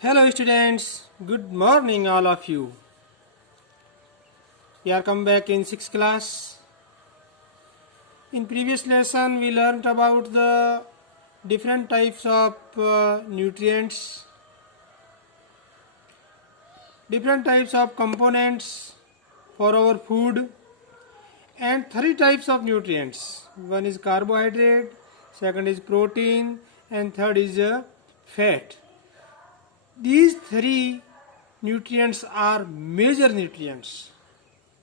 Hello students, good morning all of you. We are come back in 6th class. In previous lesson we learned about the different types of nutrients, different types of components for our food and three types of nutrients. One is carbohydrate, second is protein and third is fat. These three nutrients are major nutrients.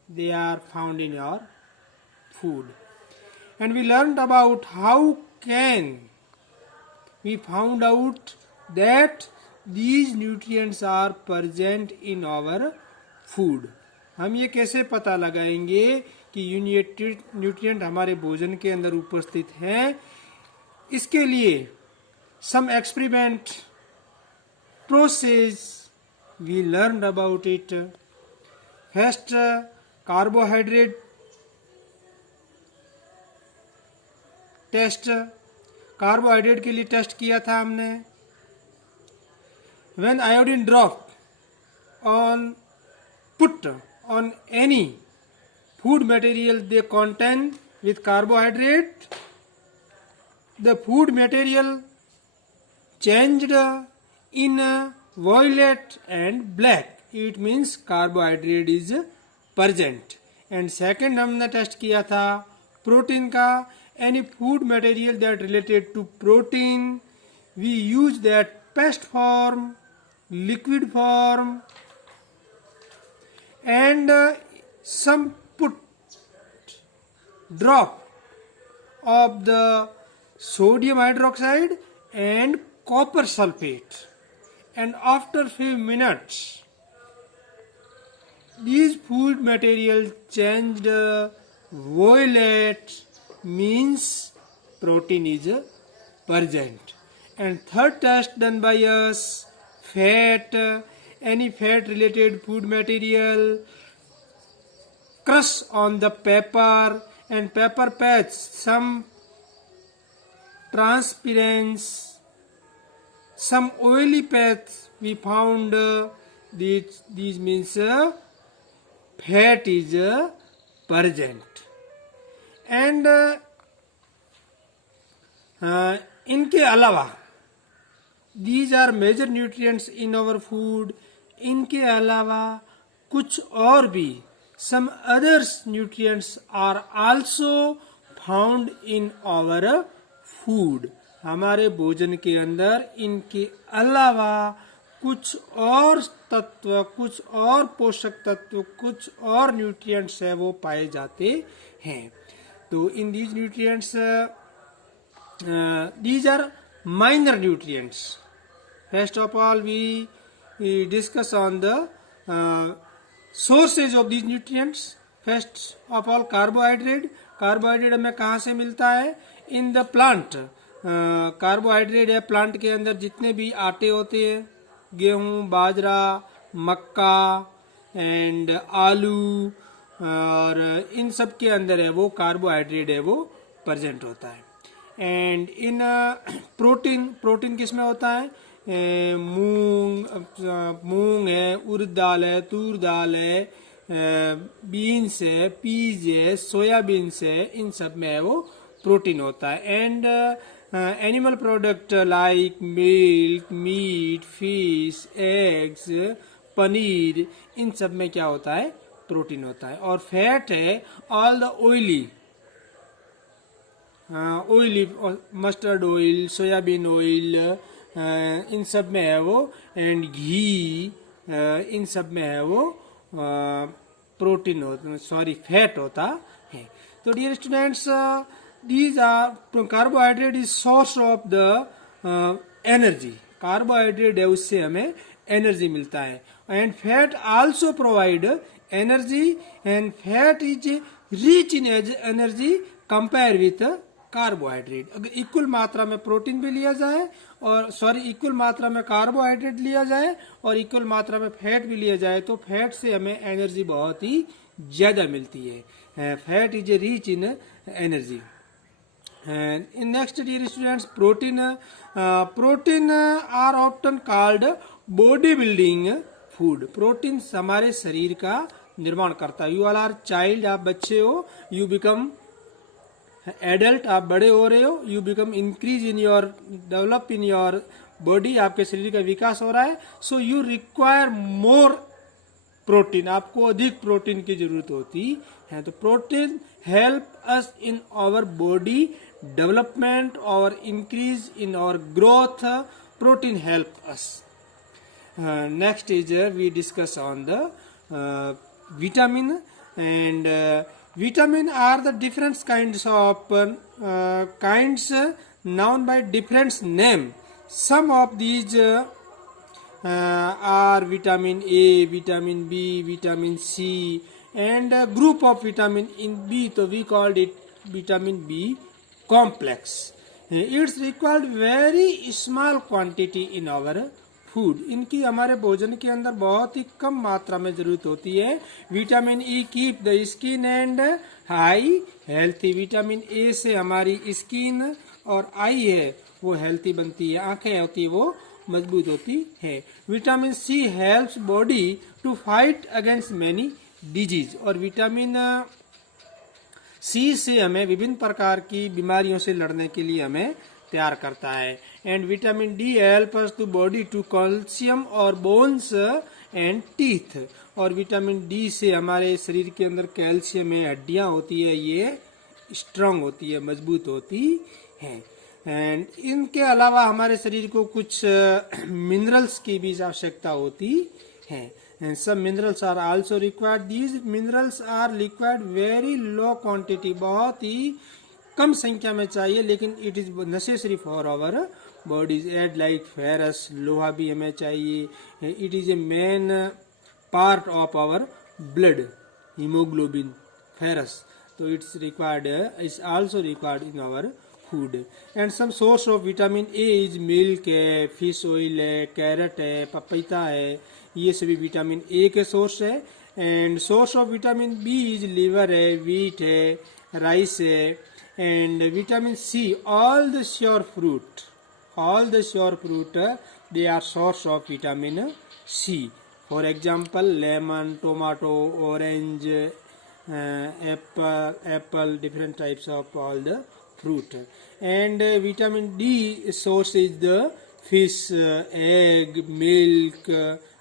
They are found in your food. And we learned about how can we found out that these nutrients are present in our food. हम ये कैसे पता लगाएंगे कि ये nutrient हमारे भोजन के अंदर उपस्थित हैं? इसके लिए some experiment process we learned about it. First, carbohydrate test, carbohydrate के लिए टेस्ट किया था हमने. When iodine drop on put on any food material they contain with carbohydrate, the food material changed in violet and black. It means carbohydrate is present. And second हमने test किया था protein का. Any food material that related to protein, we use that paste form, liquid form, and some put drop of the sodium hydroxide and copper sulfate, and after few minutes these food material changed violet, means protein is present. And third test done by us, fat, any fat related food material, crush on the pepper and pepper patch some transparency, some oily patch we found. These means fat is present. And इनके अलावा these are major nutrients in our food. इनके अलावा कुछ और भी some others nutrients are also found in our food. हमारे भोजन के अंदर इनके अलावा कुछ और तत्व, कुछ और पोषक तत्व, कुछ और न्यूट्रिएंट्स है वो पाए जाते हैं. तो in these nutrients, these are minor nutrients. First of all, we discuss on the sources of these nutrients. First of all, carbohydrate. Carbohydrate हमें कहाँ से मिलता है? In the plant. कार्बोहाइड्रेट है प्लांट के अंदर जितने भी आटे होते हैं, गेहूं, बाजरा, मक्का एंड आलू, और इन सब के अंदर है वो कार्बोहाइड्रेट है वो प्रेजेंट होता है. एंड इन प्रोटीन किस में होता है? मूंग है, उड़द दाल है, तूर दाल है, बीन्स है, पीज है, सोयाबीन्स है, इन सब में है वो प्रोटीन होता है. And animal product like milk, meat, fish, eggs, paneer, इन सब में क्या होता है? प्रोटीन होता है. और फैट है all the oily, mustard oil, soybean oil, इन सब में है वो. एंड घी, इन सब में है वो प्रोटीन होता, सॉरी फैट होता है. तो dear students, these are carbohydrate is source of the energy. Carbohydrate है उससे हमें एनर्जी मिलता है. And fat also provide energy, and fat is rich in energy compare with carbohydrate. अगर इक्वल मात्रा में प्रोटीन भी लिया जाए और इक्वल मात्रा में कार्बोहाइड्रेट लिया जाए और इक्वल मात्रा में फैट भी लिया जाए तो फैट से हमें एनर्जी बहुत ही ज्यादा मिलती है. Fat is rich in energy. And in next, dear students, protein are often called body building food, protein हमारे शरीर का निर्माण करता है। यू ऑल आर चाइल्ड, आप बच्चे हो, यू बिकम एडल्ट, आप बड़े हो रहे हो, you become increase in your develop in your body, आपके शरीर का विकास हो रहा है। So you require more protein, आपको अधिक प्रोटीन की जरूरत होती है। तो protein help us in our body development और increase in our growth, protein help us. Next is we discuss on the vitamin, and vitamin are the different kinds of kinds known by different name. Some of these are vitamin A, vitamin B, vitamin C, and a group of vitamin in B, so we called it vitamin B complex. It's required very small quantity in our food, इनकी हमारे भोजन के अंदर बहुत ही कम मात्रा में जरूरत होती है। Vitamin E keep the skin and I healthy, vitamin A से हमारी स्किन और आई है वो हेल्थी बनती है, आंखें होती है वो मजबूत होती है। Vitamin C helps body to fight against many disease, और विटामिन सी से हमें विभिन्न प्रकार की बीमारियों से लड़ने के लिए हमें तैयार करता है। And vitamin D help us to body to calcium और बोन्स एंड टीथ, और विटामिन डी से हमारे शरीर के अंदर कैल्शियम है, हड्डियां होती है, ये स्ट्रांग होती है, मजबूत होती है। एंड इनके अलावा हमारे शरीर को कुछ मिनरल्स की भी आवश्यकता होती है। And some minerals are also required. These minerals are required very low quantity, बहुत ही कम संख्या में चाहिए, लेकिन it is necessary for our bodies. Add like ferrous, लोहा भी हमें चाहिए। It is a main part of our blood, haemoglobin, ferrous, तो it's required, is also required in our food. And some source of vitamin A is milk है, fish oil है, carrot है, पपीता है, ये सभी विटामिन ए के source है। And source of vitamin B is liver है, वीट है, राइस है। And vitamin C, all the sure fruit, they are source of vitamin C. For example, lemon, tomato, orange, apple, different types of all the fruit. And vitamin D source is the fish, egg, milk,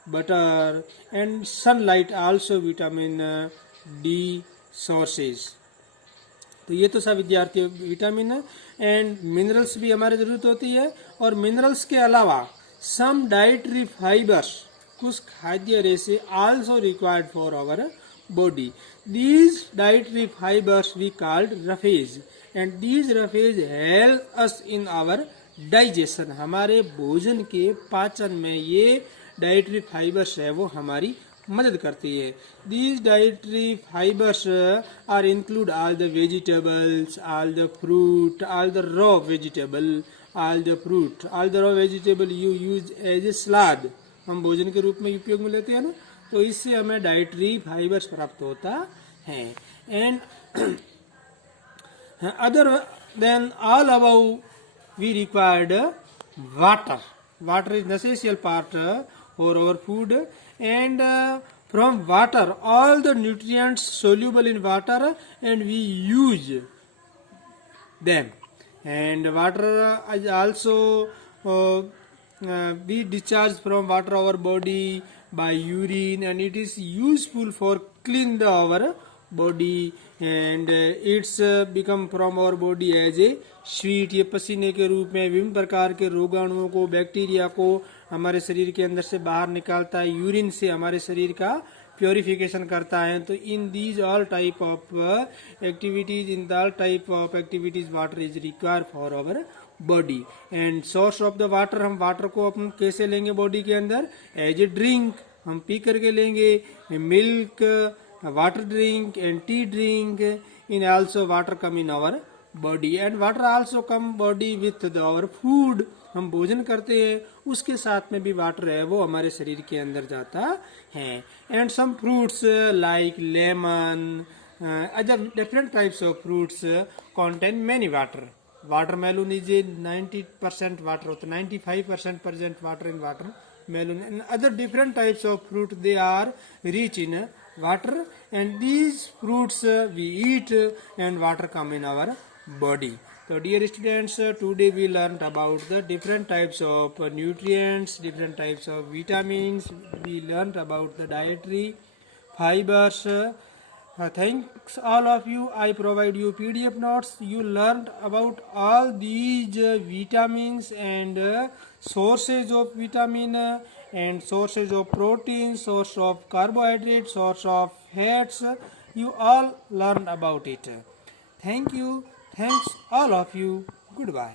butter, and sunlight also vitamin D sources. तो ये तो सब विद्यार्थियों vitamin and minerals भी हमारी जरूरत होती है। और मिनरल्स के अलावा सम डाइटरी फाइबर्स, कुछ खाद्य रेशे also required for our body. These dietary fibres we called roughage, and these roughage help us in our digestion, हमारे भोजन के पाचन में ये डाइटरी फाइबर्स है वो हमारी मदद करती है। These dietary fibres are include all the vegetables, all the fruit, all the raw vegetable, all the fruit, all the raw vegetable you use as a salad, हम भोजन के रूप में उपयोग में लेते हैं ना, तो इससे हमें डाइटरी फाइबर्स प्राप्त होता है। And other than all about we required water, water is necessary part for our food, and from water all the nutrients soluble in water and we use them. And water is also we discharge from water our body by urine, and it is useful for clean the our body, and it's become from our body as a sweet. ये पसीने के रूप में विभिन्न प्रकार के रोगाणुओं को, bacteria को हमारे शरीर के अंदर से बाहर निकालता है। यूरिन से हमारे शरीर का प्योरिफिकेशन करता है। तो in these all type of activities, in all type of activities water is required for our body. And source of the water, हम वाटर को अपन कैसे लेंगे बॉडी के अंदर, एज ए ड्रिंक, हम पी करके लेंगे। Milk, water drink and tea drink, in also water come in our body, and water also come body with the our food, हम भोजन करते हैं उसके साथ में भी वाटर है वो हमारे शरीर के अंदर जाता है। And some fruits like lemon, other different types of fruits contain many water. Watermelon is a 90% water होता है, 95% water in melon, and other different types of fruit. They are rich in water, and these fruits we eat, and water come in our body. So dear students, today we learned about the different types of nutrients, different types of vitamins. We learned about the dietary fibers. Thanks all of you. I provide you PDF notes. You learned about all these vitamins and sources of vitamin and sources of protein, source of carbohydrate, source of fats. You all learned about it. Thank you. Thanks all of you. Goodbye.